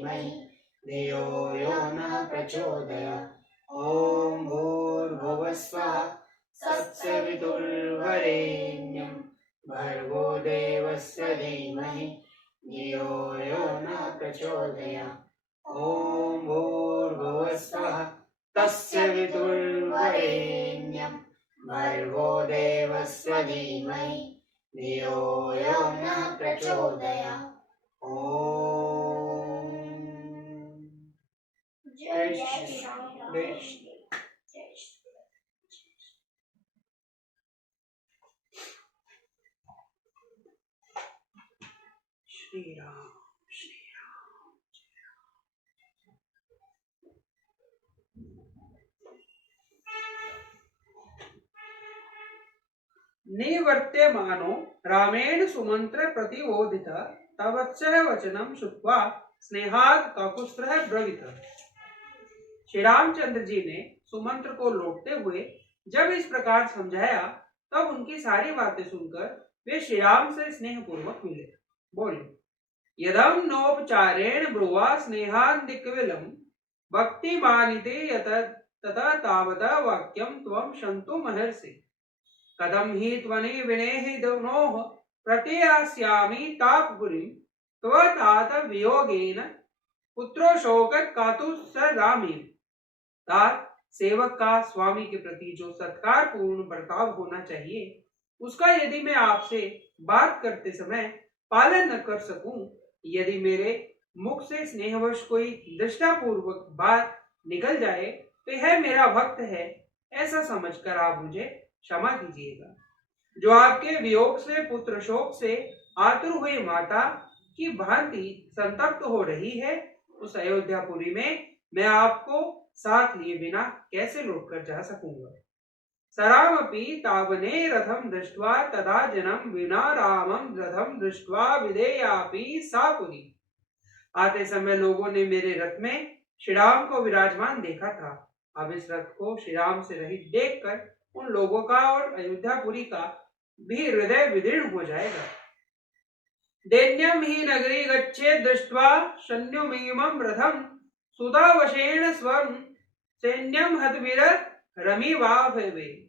धीमहि धियो यो न प्रचोदयात्। ॐ भूर्भुवस्वः तत्सवितुर्वरेण्यं भर्गो देवस्य धीमहि धियो यो न प्रचोदयात्। ॐ भूर्भुवस्वः तत्सवितुर्वरेण्यं भर्गो देवस्य धीमहि धियो यो न प्रचोदयात्। ॐ जय श्री राम। जय श्री राम। निवर्त्यमानो रामेण सुमंत्र प्रतिबोधित तवत्सह वचनम श्रुत्वा स्नेहात् काकुत्स्थः ब्रवीत। श्री रामचंद्र जी ने सुमंत्र को लौटते हुए जब इस प्रकार समझाया तब उनकी सारी बातें सुनकर वे श्री राम से स्नेह पूर्वक मिले। बोले, यदम नौपचारेण ब्रुवा स्नेहान्दिकविलम भक्ति मानिते तथा तावता वाक्यम त्वं शन्तु महर्षि कदम ही त्वनि विनेहि दोनोः प्रत्ययास्यामि तापपुरीं त्वतात वियोगेन पुत्रो शोकत कातुस्सरामि। सेवक का स्वामी के प्रति जो सत्कार पूर्ण बर्ताव होना चाहिए उसका यदि मैं आपसे बात करते समय पालन न कर सकूं, यदि मेरे मुख से स्नेहवश कोई दृष्टापूर्वक बात निकल जाए तो यह मेरा भक्त है ऐसा समझकर आप मुझे क्षमा कीजिएगा। जो आपके वियोग से पुत्र शोक से आतुर हुई माता की भांति संतप्त हो रही है, उस अयोध्यापुरी में मैं आपको साथ लिए बिना कैसे लौटकर जा सकूंगा। सरामपि तावने रथम दृष्ट्वा तदा जनम विना रामम रथम दृष्ट्वा विधेयापि सा पुरी। आते समय लोगों ने मेरे रथ में श्री राम को विराजमान देखा था। अब इस रथ को श्री राम से रहित देखकर उन लोगों का और अयोध्यापुरी का भी हृदय विदीर्ण हो जाएगा। दैन्यम ही नगरी गच्छे दृष्ट्वा शन्युमीमं रथम सुधावशेन स्वं सैन्यम हतवीर रमिवाभवे।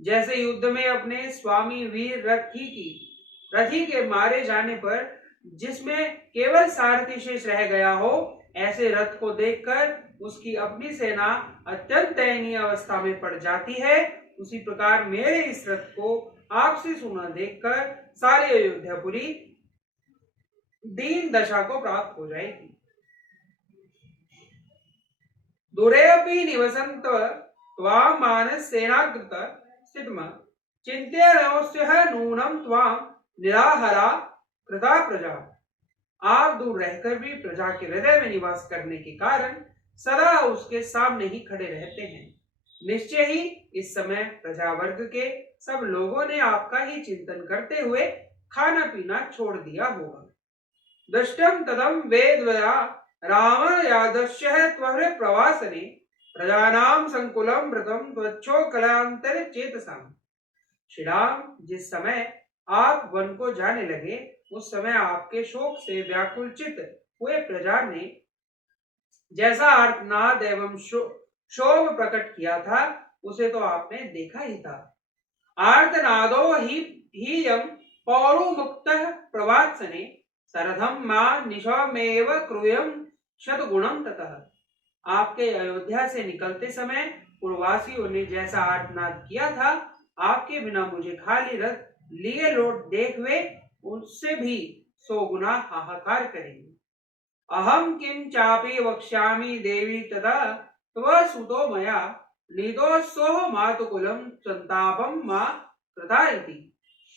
जैसे युद्ध में अपने स्वामी वीर रथी के मारे जाने पर जिसमें केवल सारथी शेष रह गया हो, ऐसे रथ को देखकर उसकी अपनी सेना अत्यंत दयनीय अवस्था में पड़ जाती है, उसी प्रकार मेरे इस रथ को आपसे सुना देखकर सारी अयोध्यापुरी दीन दशा को प्राप्त हो जाएगी। दुरेऽपि निवसन्त त्वां मानस सेनाकृत स्थितम चिंत्य नमस्यः नूनम त्वां निराहरा कृता प्रजा। आप दूर रहकर भी प्रजा के हृदय में निवास करने के कारण सदा उसके सामने ही खड़े रहते हैं। निश्चय ही इस समय प्रजा वर्ग के सब लोगों ने आपका ही चिंतन करते हुए खाना पीना छोड़ दिया होगा। दृष्टम तदम वेद्वया राम यादृश्य त्वहृ प्रवासने प्रजानाम संकुलम व्रतम त्वच्छो कलांतर चेतसाम। श्री राम, जिस समय आप वन को जाने लगे उस समय आपके शोक से व्याकुलचित हुए प्रजा ने जैसा आर्तनाद एवं शोभ प्रकट किया था उसे तो आपने देखा ही था। आर्तनादो ही यम पौरु मुक्तः प्रवात्सने सरधम मां निशमेव क्रूयम शतगुणम ततः। आपके अयोध्या से निकलते समय पूर्ववासियों ने जैसा आर्तनाद किया था, आपके बिना मुझे खाली रथ लिए लौट देख वे उससे भी 100 गुना हाहाकार करेंगे। अहम किम चापि वक्ष्यामि देवी तदा तव सुतो मया निदोत्सोह मातुकुलम संतापम मा कृता इति।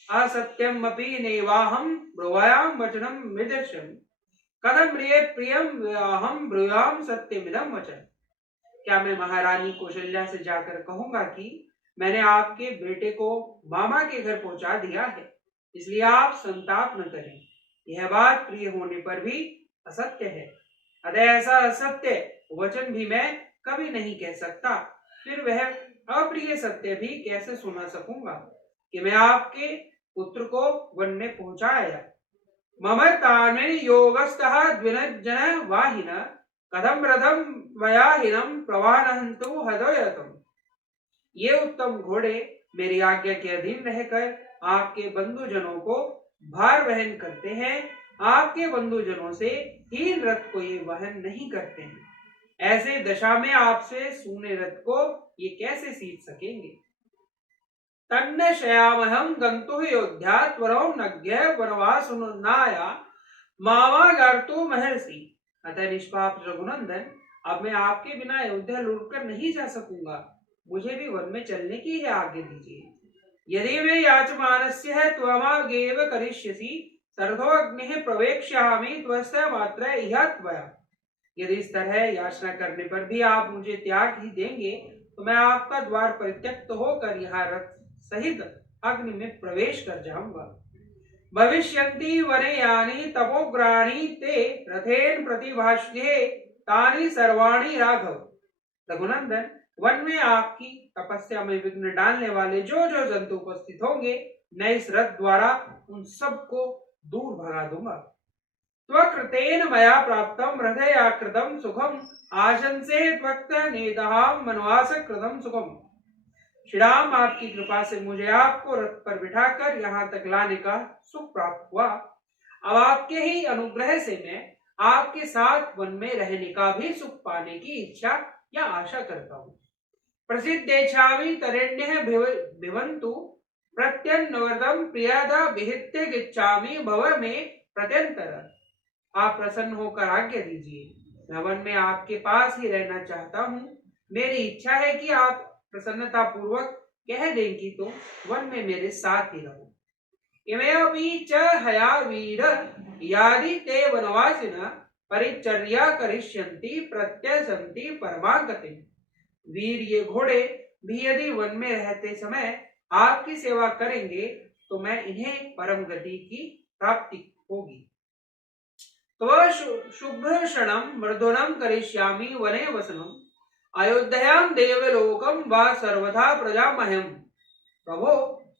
असत्यम अपि नैवाहम ब्रुवायाम वचनम विदर्शम कदम प्रियम अहम ब्रूयाम सत्यमिदम वचन। क्या मैं महारानी कौशल्या से जाकर कहूंगा कि मैंने आपके बेटे को मामा के घर पहुंचा दिया है, इसलिए आप संताप न करें। यह बात प्रिय होने पर भी असत्य है, अतः ऐसा असत्य वचन भी मैं कभी नहीं कह सकता। फिर वह अप्रिय सत्य भी कैसे सुना सकूंगा कि मैं आपके पुत्र को वन में पहुंचाया। मम तान्मे योगस्तः द्विनज्जन वाहिन कथम रथम वयाहिनम प्रवाहन्तु हृदयतम। ये उत्तम घोड़े मेरी आज्ञा के अधीन रहकर आपके बंधुजनों को भार वहन करते हैं। आपके बंधुजनों से हीन रथ को ये वहन नहीं करते हैं। ऐसे दशा में आपसे सूने रथ को ये कैसे सीख सकेंगे। तन्न शयामहं गन्तुः योध्या त्वरौ नग्य वनवासुनाया मावागार्तु महर्षि। अतः निष्पाप रघुनंदन, अब मैं आपके बिना अयोध्या लौटकर नहीं जा सकूंगा। मुझे भी वन में चलने की है आज्ञा दीजिए। यदि मैं याचमानस्य है त्वमागेव करिष्यसि सर्वोऽग्निः प्रवेक्ष्यामि त्वस्य मात्र इह त्वया। यदि इस तरह याचना करने पर भी आप मुझे त्याग ही देंगे तो मैं आपका द्वार परित्यक्त होकर यहाँ रथ सहित अग्नि में प्रवेश कर जाऊंगा। भविष्यन्ति वने यानि तपोग्राणी ते रथेन प्रतिभाष्ये तानि सर्वाणि राघव। रघुनंदन, वन में आपकी तपस्या में विघ्न डालने वाले जो जो जंतु उपस्थित होंगे, मैं इस रथ द्वारा उन सबको दूर भगा दूंगा। त्वकृतेन मया प्राप्तम हृदयाकृतं सुखम आशंसे त्वक्त नेताहं मनवास कृतं सुखम। श्री राम, आपकी कृपा से मुझे आपको रथ पर बिठाकर यहाँ तक लाने का सुख प्राप्त हुआ। अब आपके ही अनुग्रह से मैं आपके साथ वन में रहने का भी सुख पाने की इच्छा या आशा करता हूँ। प्रसिद्धेच्छामि तरेण्यः भिवन्तु प्रत्यन्नवर्तम प्रियदा विहित्य गिच्छामि भव में प्रत्यंतर। आप प्रसन्न होकर आज्ञा दीजिए। मैं वन में आपके पास ही रहना चाहता हूँ। मेरी इच्छा है कि आप प्रसन्नता पूर्वक कह देंगी तो वन में मेरे साथ ही रहो। इमेऽपि च हया वीर यादि ते वनवासिनः परिचर्या करिष्यन्ति प्रत्यसन्ति परमागतिम्। वीर, ये घोड़े भी यदि वन में रहते समय आपकी सेवा करेंगे तो मैं इन्हें परम गति की प्राप्ति होगी। त्व शुभ्रषणं मृदुनं करिष्यामि वने वसनम् अयोध्यायां देवलोकम वा सर्वथा प्रजामह्यम। प्रभो,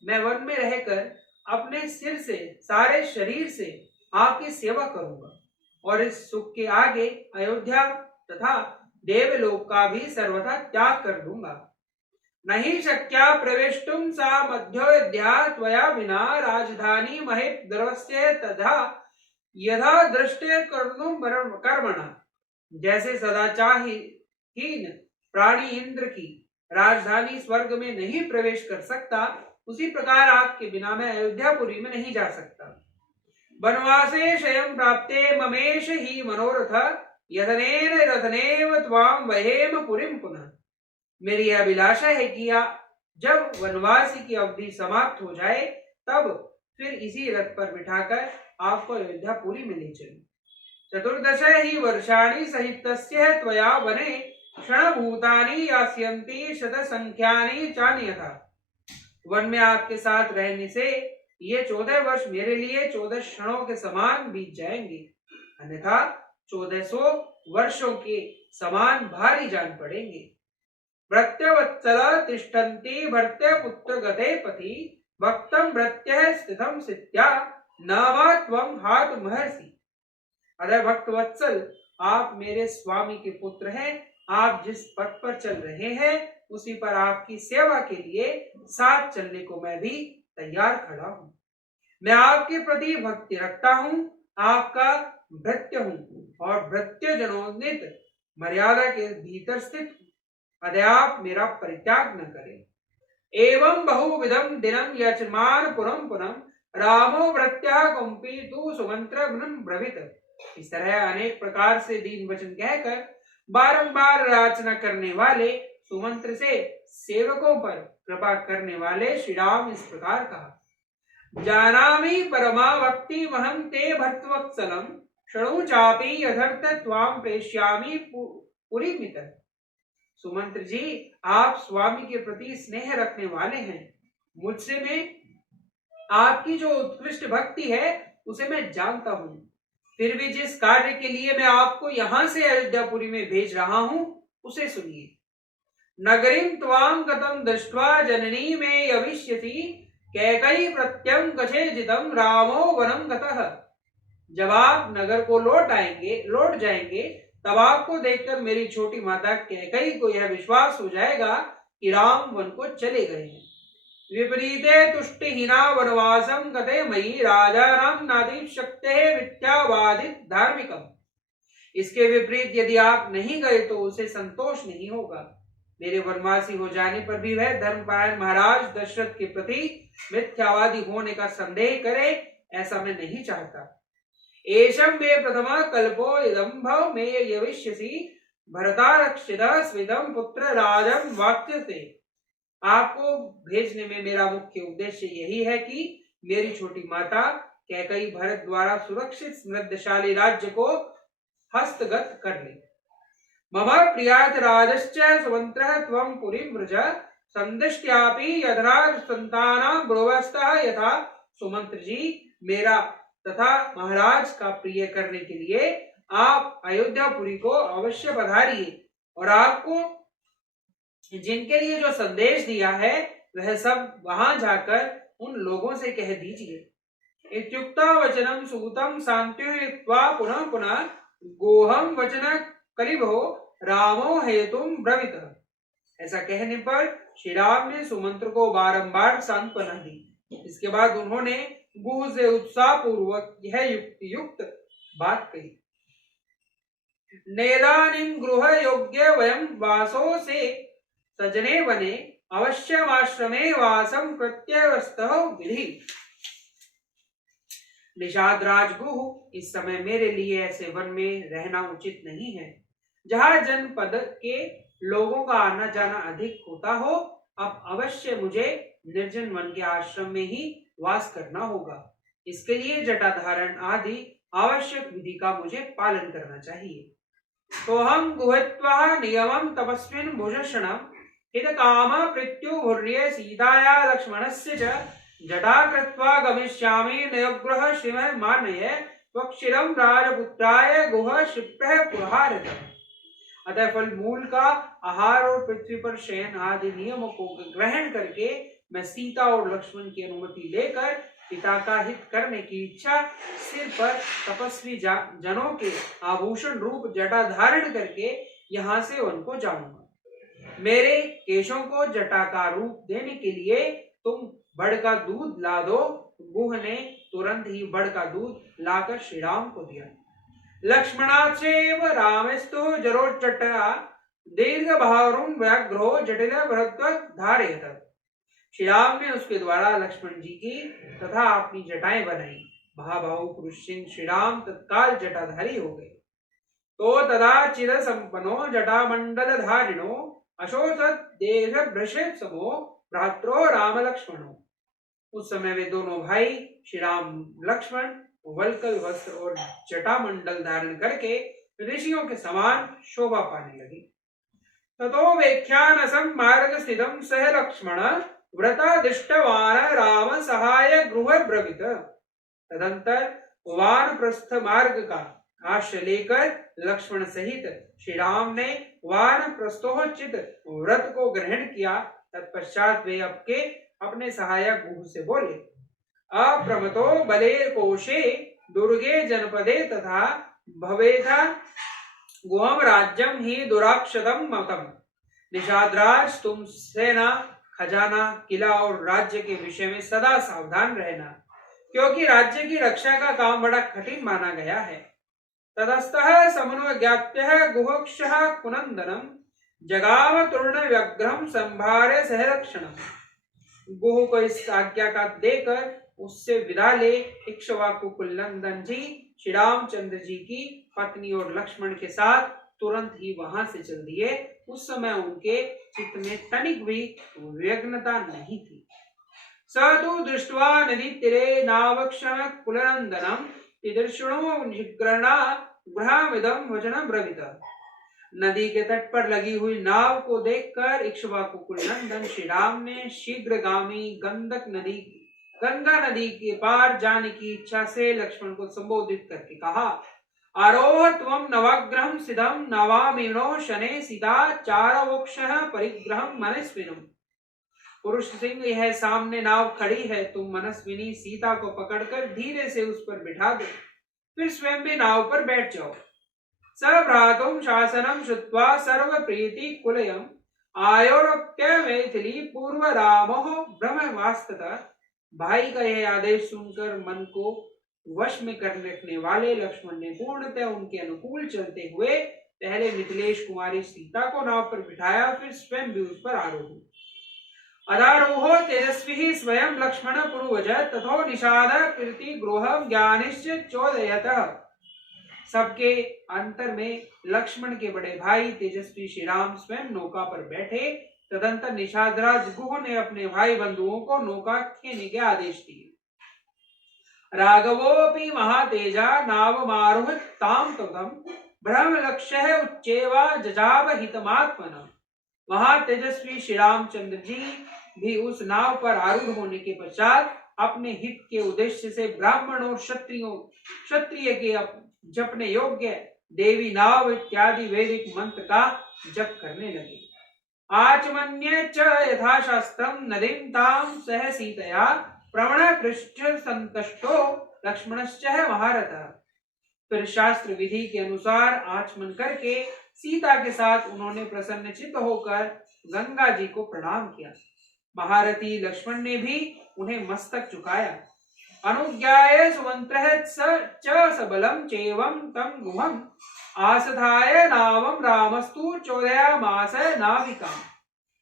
मैं वन में रहकर अपने सिर से सारे शरीर से आपकी सेवा करूंगा और इस सुख के आगे अयोध्या तथा देवलोक का भी सर्वथा त्याग कर दूंगा। नहीं शक्या प्रवेष्टुम सा मध्योऽयोध्या त्वया विना राजधानी महेन्द्रस्य तथा यथा दृष्टे कर्मणा। जैसे सदाचारहीन प्राणी इंद्र की राजधानी स्वर्ग में नहीं प्रवेश कर सकता, उसी प्रकार आपके बिना मैं अयोध्यापुरी में नहीं जा सकता। वनवासे शयं प्राप्ते ममेश ही मनोरथ यदनेन रथनेव त्वां वहेम पुरीं पुनः। मेरी अभिलाषा है कि जब वनवासी की अवधि समाप्त हो जाए तब फिर इसी रथ पर बिठाकर आपको अयोध्यापुरी में ले चलूं। चतुर्दश ही वर्षाणि सहितस्य त्वया वने क्षणभूतानि यास्यन्ति शतसंख्यानि चान्यथा। वन में आपके साथ रहने से ये 14 वर्ष मेरे लिए 14 क्षणों के समान बीत जाएंगे, अन्यथा 1400 वर्षों के समान भारी जान पड़ेंगे। भृत्यवत्सल तिष्ठन्ति भर्त्यपुत्र गते पथि भक्तं भृत्यः स्थितं सिद्ध्या न वा त्वं हातु महर्षि। अरे भक्तवत्सल, आप मेरे स्वामी के पुत्र हैं। आप जिस पथ पर चल रहे हैं उसी पर आपकी सेवा के लिए साथ चलने को मैं भी तैयार खड़ा हूँ। मैं आपके प्रति भक्ति रखता हूँ, आपका भृत्य हूँ और भृत्य जनोन्नित मर्यादा के भीतर स्थित। अतः आप मेरा परित्याग न करें। एवं बहुविधम दिनम यजमान पुनम पुनम रामो भृत्यः कुंपी तु सुमंत्र ब्रवीत। इस तरह अनेक प्रकार से दीन वचन कहकर बारंबार याचना करने वाले सुमंत्र से सेवकों पर कृपा करने वाले श्री राम इस प्रकार कहा। जानामि परमा भक्ति महं ते भर्तवत्सलम क्षणु चापि यथर्थ त्वां प्रेष्यामि पुरीमित। सुमंत्र जी, आप स्वामी के प्रति स्नेह रखने वाले हैं। मुझसे में आपकी जो उत्कृष्ट भक्ति है उसे मैं जानता हूँ। फिर भी जिस कार्य के लिए मैं आपको यहां से अयोध्यापुरी में भेज रहा हूं उसे सुनिए। नगरीं त्वां गतं दृष्ट्वा जननी में अविष्यति कैकयी प्रत्यं गच्छेदितं रामो वनं गतः। जब आप नगर को लौट जाएंगे, तब आपको देखकर मेरी छोटी माता कैकेयी को यह विश्वास हो जाएगा कि राम वन को चले गए हैं। विपरीते तुष्टिहीना वनवासम गते मयि राजा राम नादि शक्ते मिथ्यावादित धार्मिकम। इसके विपरीत यदि आप नहीं गए तो उसे संतोष नहीं होगा। मेरे वनवासी हो जाने पर भी वह धर्मपरायण महाराज दशरथ के प्रति मिथ्यावादी होने का संदेह करे, ऐसा मैं नहीं चाहता। एषम मे प्रथमा कल्पो इदं भव मे यविष्यसि भरतारक्षितः स्विदं पुत्र राजम वाक्यते। आपको भेजने में मेरा मुख्य उद्देश्य यही है कि मेरी छोटी माता कैकेयी भरत द्वारा सुरक्षित समृद्धशाली राज्य को हस्तगत कर ले। मम प्रियार्थ राजश्च सुमंत्रः त्वं पुरीं व्रज संदिष्ट्यापि यधराज संतानां ब्रुवस्तः यथा। सुमंत्र जी, मेरा तथा महाराज का प्रिय करने के लिए आप अयोध्यापुरी को अवश्य पधारिए और आपको जिनके लिए जो संदेश दिया है वह सब वहां जाकर उन लोगों से कह दीजिए। इत्युक्ता वचनम सूतम शांत्युक्त्वा पुनः पुनः गोहम वचन कलिभो रामो हेतुम ब्रवीत। ऐसा कहने पर श्री राम ने सुमंत्र को बारंबार सांत्वना दी। इसके बाद उन्होंने गुह से उत्साह पूर्वक यह युक्त बात कही। नेदानीं गृह योग्य वयं वासो से सजने वने अवश्यम आश्रमे वासम कृत्यवस्तः विधि। निषाद राजगुह, इस समय मेरे लिए ऐसे वन में रहना उचित नहीं है जहाँ जनपद के लोगों का आना जाना अधिक होता हो। अब अवश्य मुझे निर्जन वन के आश्रम में ही वास करना होगा। इसके लिए जटाधारण आदि आवश्यक विधि का मुझे पालन करना चाहिए। तो हम गुहत्वा नियमं तपस्विन भुजक्षणं हित काम प्रत्युभुर्य सीताया लक्ष्मणस्य च जटा कृत्वा गमिष्यामि नयग्रह शिवः मानय त्वक्षिरं राजपुत्राय गुह क्षिप्रः पुरहारतम्। अतः फल मूल का आहार और पृथ्वी पर शयन आदि नियमों को ग्रहण करके मैं सीता और लक्ष्मण की अनुमति लेकर पिता का हित करने की इच्छा सिर पर तपस्वी जनों के आभूषण रूप जटा धारण करके यहाँ से उनको जाऊंगा। मेरे केशों को जटा का रूप देने के लिए तुम बड़ का दूध ला दो। गुह ने तुरंत ही बड़ का दूध लाकर श्री राम को दिया। लक्ष्मणाचेव रामेस्तु जरोच्चटा दीर्घ भारुं व्याघ्रो जटिल बृहद्वत् धारयत। श्री राम ने उसके द्वारा लक्ष्मण जी की तथा अपनी जटाएं बनाई। महाबाहु पुरुष सिंह श्री राम तत्काल जटाधारी हो गए। तो तदा चिद संपन्नो जटा मंडल धारिणो अशोचत देह भ्रषित समो भ्रात्रो राम लक्ष्मणो। उस समय वे दोनों भाई श्री राम लक्ष्मण वल्कल वस्त्र और जटा मंडल धारण करके ऋषियों के समान शोभा पाने लगे। ततो वेख्यानसं मार्ग स्थितं सह लक्ष्मण व्रता दृष्टवान राम सहाय गृह ब्रवीत। तदंतर वानप्रस्थ मार्ग का आश्रय लेकर लक्ष्मण सहित श्री राम ने वानप्रस्थोचित व्रत को ग्रहण किया। तत्पश्चात वे अपने सहायक गुह से बोले, अप्रमतो बले कोशे दुर्गे जनपदे तथा भवेथा गुहम राज्यम ही दुराक्षतम मतम। निषादराज, तुम सेना, खजाना, किला और राज्य के विषय में सदा सावधान रहना, क्योंकि राज्य की रक्षा का काम बड़ा कठिन माना गया है। ततस्तः समनुज्ञाप्यः गुहक्षः कुनंदनम जगाव तूर्ण व्यग्रहम संभारे सहलक्षणम। गुह को इस आज्ञा का देकर उससे विदा ले इक्ष्वाकु कुलनंदन जी श्री रामचंद्र जी की पत्नी और लक्ष्मण के साथ तुरंत ही वहां से चल दिए। उस समय उनके चित्त में तनिक भी व्यग्रता नहीं थी। स तु दृष्ट्वा नदी तीरे नावक्षण कुलनंदनम तिदर्शनो निग्रहणा गृहमिदं वचनं ब्रवीत। नदी के तट पर लगी हुई नाव को देखकर इक्ष्वाकु कुलनंदन श्री राम ने शीघ्रगामी गंगा नदी के पार जाने की इच्छा से लक्ष्मण को संबोधित करके कहा, आरोह त्वं नवाग्रहं सिद्धं नवामिनो शने सीता चारवोक्षः परिग्रहं मनस्विनम्। पुरुष सिंह, यह सामने नाव खड़ी है, तुम मनस्विनी सीता को पकड़कर धीरे से उस पर बिठा दो। फिर स्वयं भी नाव पर बैठ जाओ। सभ्रातुम शासनम श्रुत्वा सर्व प्रीति कुलयम आयोरप्य मैथिली पूर्व रामो ब्रह्मवास्ततः। भाई का यह आदेश सुनकर मन को वश में कर रखने वाले लक्ष्मण ने पूर्णतः उनके अनुकूल चलते हुए पहले मिथिलेश कुमारी सीता को नाव पर बिठाया, फिर स्वयं भी उस पर आरोह। अदारोहो तेजस्वी स्वयं लक्ष्मण पुरुवज तथो निषाद कीर्ति गृहम ज्ञानिश्च चोदयतः। सबके अंतर में लक्ष्मण के बड़े भाई तेजस्वी श्री राम स्वयं नौका पर बैठे। तदंतर निषादराज गुह ने अपने भाई बंधुओं को नौका खेने के आदेश दिए। राघवोऽपि महातेजा नावमारुह्य तां ततम् ब्रह्म लक्ष्य उच्चेवा जजाव हितमात्मना। वहां तेजस्वी श्री रामचंद्र जी भी उस नाव पर आरूढ़ होने के पश्चात अपने हित के उद्देश्य से ब्राह्मण और क्षत्रिय के जपने योग्य देवी नाव इत्यादि वैदिक मंत्र का जप करने लगे। आचमन्ये च यथाशास्त्रम नदीं तां सह सीतया प्रवण पृष्ठ संतष्टो लक्ष्मणश्च महारथः। फिर शास्त्र विधि के अनुसार आचमन करके सीता के साथ उन्होंने प्रसन्नचित्त होकर गंगा जी को प्रणाम किया। महारथी लक्ष्मण ने भी उन्हें मस्तक झुकाया। अनुज्ञाय सुमंत्रः च सबलम चेवं तम गुहम आसधाय नावम रामस्तु चोदयामास नाविकाम।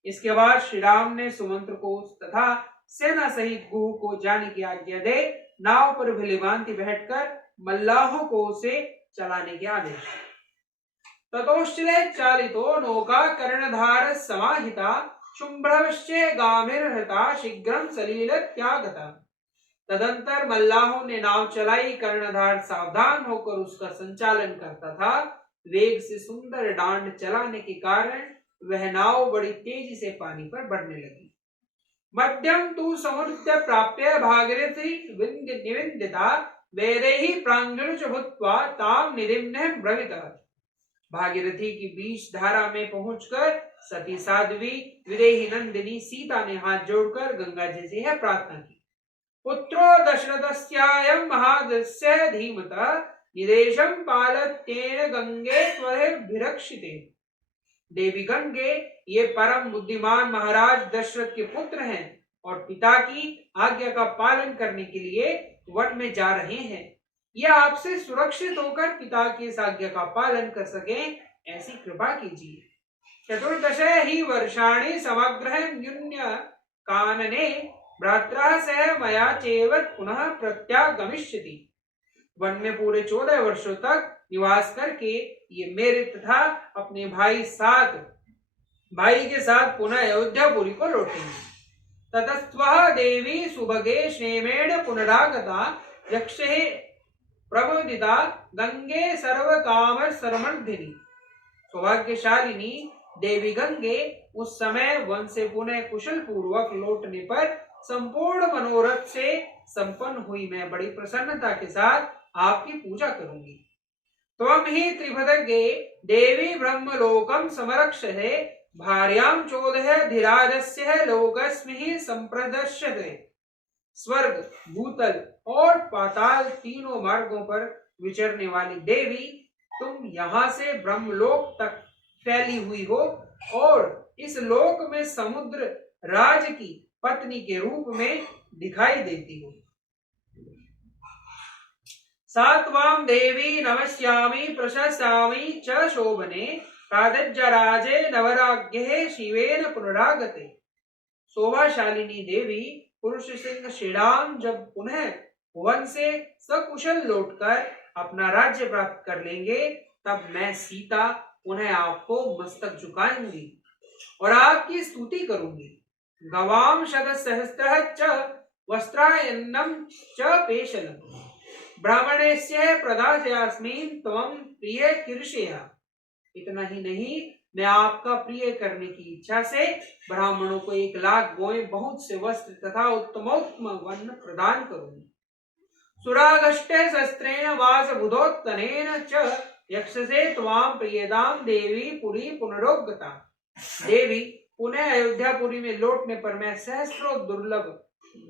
इसके बाद श्री राम ने सुमंत्र को तथा सेना सहित गुह को जाने की आज्ञा दे नाव पर भलीभांति बैठकर मल्लाहों को उसे चलाने के आदेश। ततोश्चले चालितो नौका कर्णधार समाहिता शुंभ्रवश्चे गामिर्हृता शीघ्रम सलील त्यागता। तदंतर मल्लाहों ने नाव चलाई। कर्णधार सावधान होकर उसका संचालन करता था। वेग से सुंदर डांड चलाने के कारण वह नाव बड़ी तेजी से पानी पर बढ़ने लगी। मध्यम तु समुद्र प्राप्य भागीरथी निविंदिता वेदैहि प्रांगणुच भूत्वा ताम निधिम्ने ब्रवीतः। भागीरथी की बीच धारा में पहुंचकर सती साध्वी विदेही नंदिनी सीता ने हाथ जोड़कर गंगा जी से यह प्रार्थना की। पुत्रो दशरथस्यायं महादस्य धीमता निदेशं पालत्येन गंगे त्वभिरक्षिते। देवी गंगे ये परम बुद्धिमान महाराज दशरथ के पुत्र हैं और पिता की आज्ञा का पालन करने के लिए वन में जा रहे हैं। यह आपसे सुरक्षित होकर पिता की इस आज्ञा का पालन कर सके ऐसी कृपा कीजिए। चतुर्दश ही वर्षाणि समग्र न्यून्य कानने भ्रात्रा सह मया चेवत पुनः प्रत्यागमिष्यति। वन में पूरे 14 वर्षों तक निवास करके ये मेरे तथा अपने भाई के साथ पुनः अयोध्यापुरी को लौटेंगे। ततस्त्वः देवी सुभगे क्षेमेण पुनरागता यक्षे प्रबोधिता गंगे सर्वकाम सर्वमर्दिनी। सौभाग्यशालिनी देवी गंगे उस समय वन से पुनः कुशल पूर्वक लौटने पर संपूर्ण मनोरथ से संपन्न हुई। मैं बड़ी प्रसन्नता के साथ आपकी पूजा करूंगी। त्वं ही त्रिभदगे देवी ब्रह्मलोकम समरक्षते भार्यां चोदय धीराजस्य लोकस्मिहि संप्रदर्श्यते। स्वर्ग भूतल और पाताल तीनों मार्गों पर विचरने वाली देवी तुम यहाँ से ब्रह्मलोक तक फैली हुई हो और इस लोक में समुद्र राज की पत्नी के रूप में दिखाई देती हो। सात्वां देवी नमस्यामि प्रशस्यामि च शोभने प्रादज्यराजे नवराज्ञे शिवेन पुनरागते। शोभाशालिनी देवी पुरुष सिंह श्रीराम जब पुनः वन से सकुशल लौटकर अपना राज्य प्राप्त कर लेंगे तब मैं सीता पुनः आपको मस्तक झुकाऊंगी और आपकी स्तुति करूंगी। गवाम शतसहस्रः च वस्त्रायन्नं च पेशलम् ब्राह्मणस्य प्रदास्यास्मिन् त्वं प्रिय कीर्षेय। इतना ही नहीं, मैं आपका प्रिय करने की इच्छा से ब्राह्मणों को 1,00,000 गोएं, बहुत से वस्त्र तथा उत्तमोत्तम वर्ण प्रदान करूंगी। सुरागष्टे शस्त्रेण वासबुधोत्तनेन च यक्षसे त्वां प्रियतां देवी पुरी पुनरोगता। देवी पुनः अयोध्यापुरी में लौटने पर मैं सहस्रों दुर्लभ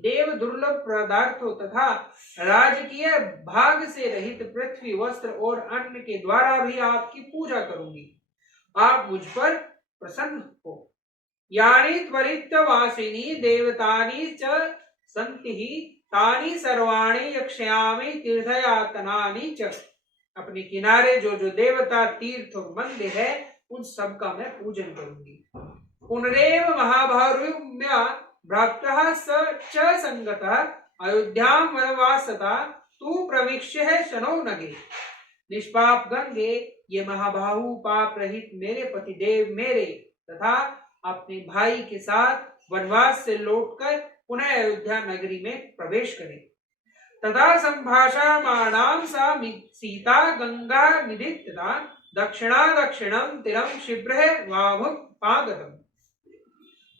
देव दुर्लभ पदार्थों तथा राजकीय भाग से रहित पृथ्वी, वस्त्र और अन्न के द्वारा भी आपकी पूजा करूंगी। आप मुझ पर प्रसन्न हो। यानी त्वरितवासिनी देवतानि च सन्ति तानि सर्वाणि यक्षयामि तीर्थयातनानि च। अपने किनारे जो जो देवता, तीर्थ और मंदिर है, उन सब का मैं पूजन करूंगी। पुनरेव महाभारुम्या भ्रातः च संगतः अयोध्यां वनवासता तू प्रविश्य शनौ नगे। निष्पाप गंगे, ये महाबाहु पाप रहित मेरे पतिदेव मेरे तथा अपने भाई के साथ वनवास से लौटकर पुनः अयोध्या नगरी में प्रवेश करें। तथा संभाषमाणां सा सीता गंगा निधित्ता दक्षिणा दक्षिणम तिरम शिब्र वाभुम पागतम।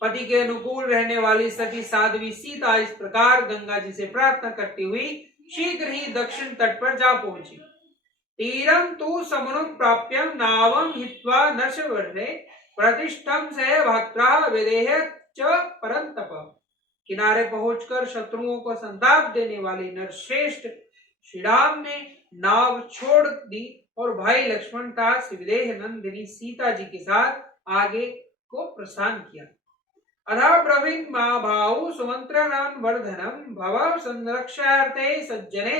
पति के अनुकूल रहने वाली सती साध्वी सीता इस प्रकार गंगा जी से प्रार्थना करती हुई शीघ्र ही दक्षिण तट पर जा पहुंची। तीरम तु समुद्रम प्राप्यम नावम हित्वा नर्षवर्धे प्रतिष्ठम से भक्त्रा विदेह च परंतप। किनारे पहुंचकर शत्रुओं को संताप देने वाले नरश्रेष्ठ श्री राम ने नाव छोड़ दी और भाई लक्ष्मण तथा विदेह नंदिनी सीता जी के साथ आगे को प्रस्थान किया। अतः ब्रवीण महाभाऊ सुमंत्रणां वर्धनम भव संरक्षार्थे सज्जने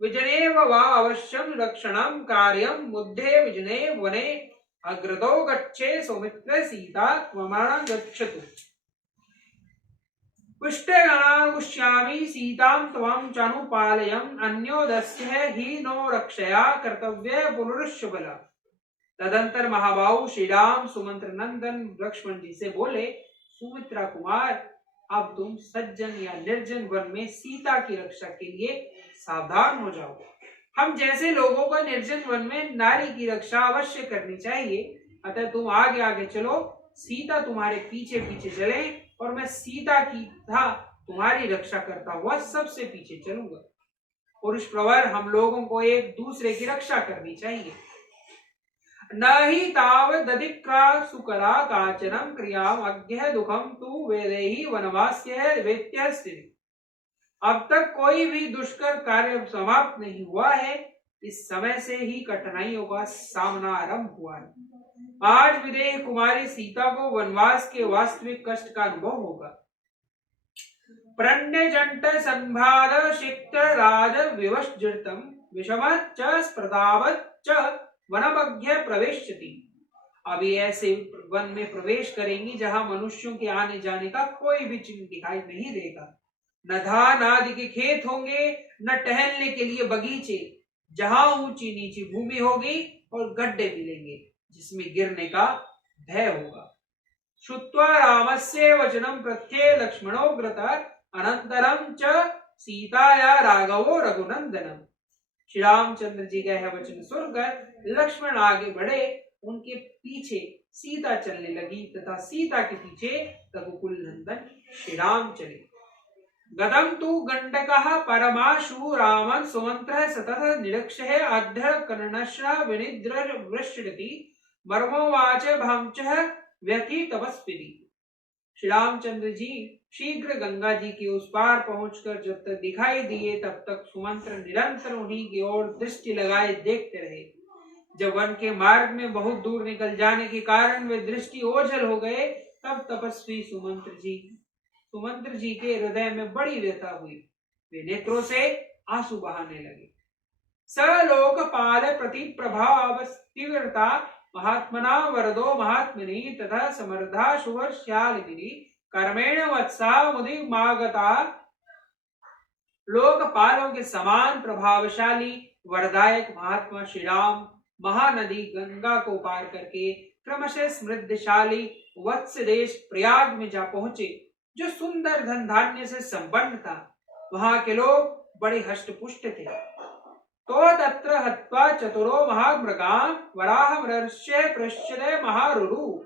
विजने वा अवश्यम रक्षणं कार्यम मुद्धे विजने वने अग्रतो गच्छे सौमित्र सीता त्वमां गच्छतु। पुष्टगणागुष्यामि सीतां त्वां चानुपालयम् अन्योदस्य हि नो रक्षया कर्तव्य पुनरुष्यबल। तदंतर महाबाहु श्री राम सुमंत्र नंदन लक्ष्मण जी से बोले, सुमित्रा कुमार, अब तुम सज्जन या निर्जन वन में सीता की रक्षा के लिए सावधान हो जाओ। हम जैसे लोगों को निर्जन वन में नारी की रक्षा अवश्य करनी चाहिए। अतः तुम आगे आगे चलो, सीता तुम्हारे पीछे पीछे चले और मैं सीता की था तुम्हारी रक्षा करता हुआ सबसे पीछे चलूंगा। पुरुष प्रवर हम लोगों को एक दूसरे की रक्षा करनी चाहिए। न हि तावदधिक्रा सुकला काचनम क्रियाम अज्ञः दुखम तु वेदेहि वनवास्य वेत्यस्ति। अब तक कोई भी दुष्कर कार्य समाप्त नहीं हुआ है। इस समय से ही कठिनाइयों का सामना आरंभ हुआ है। आज विदेह कुमारी सीता को वनवास के वास्तविक कष्ट का अनुभव होगा। प्रण्य जंट संभाद शिक्त राज विवशजृतम विषमत च स्प्रदावत च वनमध्य प्रवेशति। अभी ऐसे वन में प्रवेश करेंगी जहां मनुष्यों के आने जाने का कोई भी चिन्ह दिखाई नहीं देगा। न धान आदि के खेत होंगे, न टहलने के लिए बगीचे। जहां ऊंची नीची भूमि होगी और गड्ढे मिलेंगे जिसमें गिरने का भय होगा। श्रुत्वा रामस्य वचनम प्रत्ये लक्ष्मणोग्रत अनंतरम च सीताया राघवो रघुनंदनम। श्री रामचंद्र जी का यह वचन सुनकर लक्ष्मण आगे बढ़े, उनके पीछे सीता चलने लगी तथा सीता के पीछे रघुकुल नंदन श्री राम चले। गतम तु गंडकः परमाशु रामन सुमंत्र सतत निरक्षः अध्य कर्णश्र विनिद्र वृष्टिरति मर्मोवाच भांचः व्यथि तपस्विति। श्री रामचंद्र जी शीघ्र गंगा जी के उस पार पहुंचकर जब तक दिखाई दिए तब तक सुमंत्र निरंतर उन्हीं की ओर दृष्टि लगाए देखते रहे। जब वन के मार्ग में बहुत दूर निकल जाने के कारण वे दृष्टि ओझल हो गए, तब तपस्वी सुमंत्र जी के हृदय में बड़ी व्यथा हुई। वे नेत्रों से आंसू बहाने लगे। सलोकपाल प्रति प्रभाव तीव्रता महात्मना वरदो महात्मनि तथा समर्धा सुवर्ष्यालिनी कर्मेण वत्सा मुदिमागता। लोकपालों के समान प्रभावशाली वरदायक महात्मा श्री राम महानदी गंगा को पार करके क्रमशः समृद्धशाली वत्स देश प्रयाग में जा पहुंचे, जो सुंदर धन धान्य से संपन्न था। वहां के लोग बड़े हष्टपुष्ट थे। तो तत्र हत्वा चतुरो महामृगां वराहमर्ष्य पृष्ठदे महारुरु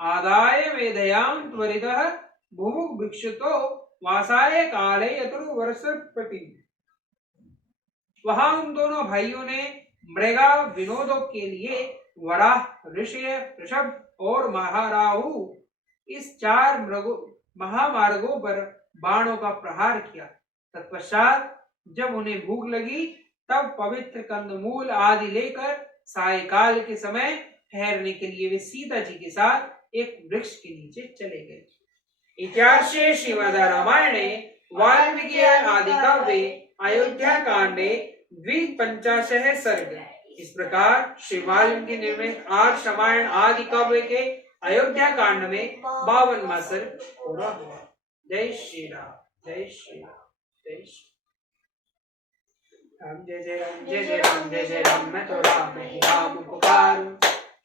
आदाय वेदयां त्वरितः भुमुख भिक्षुतो वासाय काले यतुर्वर्ष प्रति। वहां उन दोनों भाइयों ने मृगा विनोदों के लिए वराह, ऋषय, वृषभ और महाराहु इस चार महामार्गों पर बाणों का प्रहार किया। तत्पश्चात जब उन्हें भूख लगी तब पवित्र कंदमूल आदि लेकर सायकाल के समय ठहरने के लिए वे सीता जी के साथ एक वृक्ष के नीचे चले गए। इत्यार्षे श्रीमद् रामायणे वाल्मीकि आदि काव्ये अयोध्या कांडे द्विपंचाशः सर्ग। इस प्रकार श्री वाल्मीकि निर्मित आर्ष रामायण आदि काव्य के अयोध्या कांड में 52वां सर्ग पूरा हुआ। जय श्री राम, जय श्री राम, जय श्री राम। जय जय राम, जय जय राम, जय जय राम, मैं तो राम ही राम पुकारूं।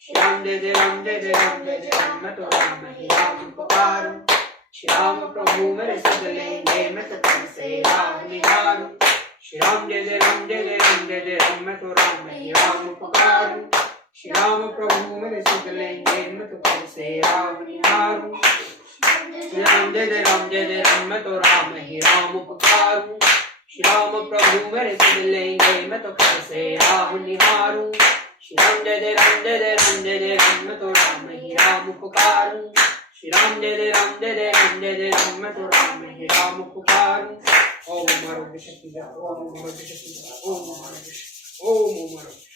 श्री राम जय जय राम, जय जय राम, जय जय राम, मैं तो राम ही राम पुकारूं। श्री राम प्रभु मेरे सिद्ध लेंगे, मैं तो कब से राह निहारूं। श्री राम जय जय राम, जय जय राम, जय जय राम, मैं तो राम ही राम पुकारूं। श्री राम प्रभु मेरे सिद्ध लेंगे, मैं तो कब से राह निहारूं। श्री राम जय जय राम, जय जय राम, मैं तो राम ही राम पुकारूं। श्री राम प्रभु मेरे सिद्ध लेंगे, मैं तो कब से राह निहारूं। श्री राम जय जय राम, जय जय राम, जय जय राम, मैं तो राम ही राम पुकारूं। श्री राम जय जय राम, जय जय राम, जय जय राम, मैं तो राम ही राम पुकारूं। ओम आरोग्य शक्ति जा, ओम आरोग्य शक्ति जा, ओम आरोग्य शक्ति, ओम आरोग्य।